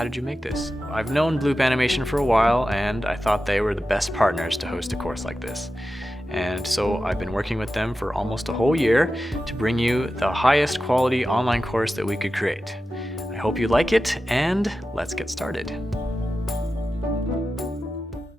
How did you make this? I've known Bloop Animation for a while, and I thought they were the best partners to host a course like this. And so I've been working with them for almost a whole year to bring you the highest quality online course that we could create. I hope you like it, and let's get started.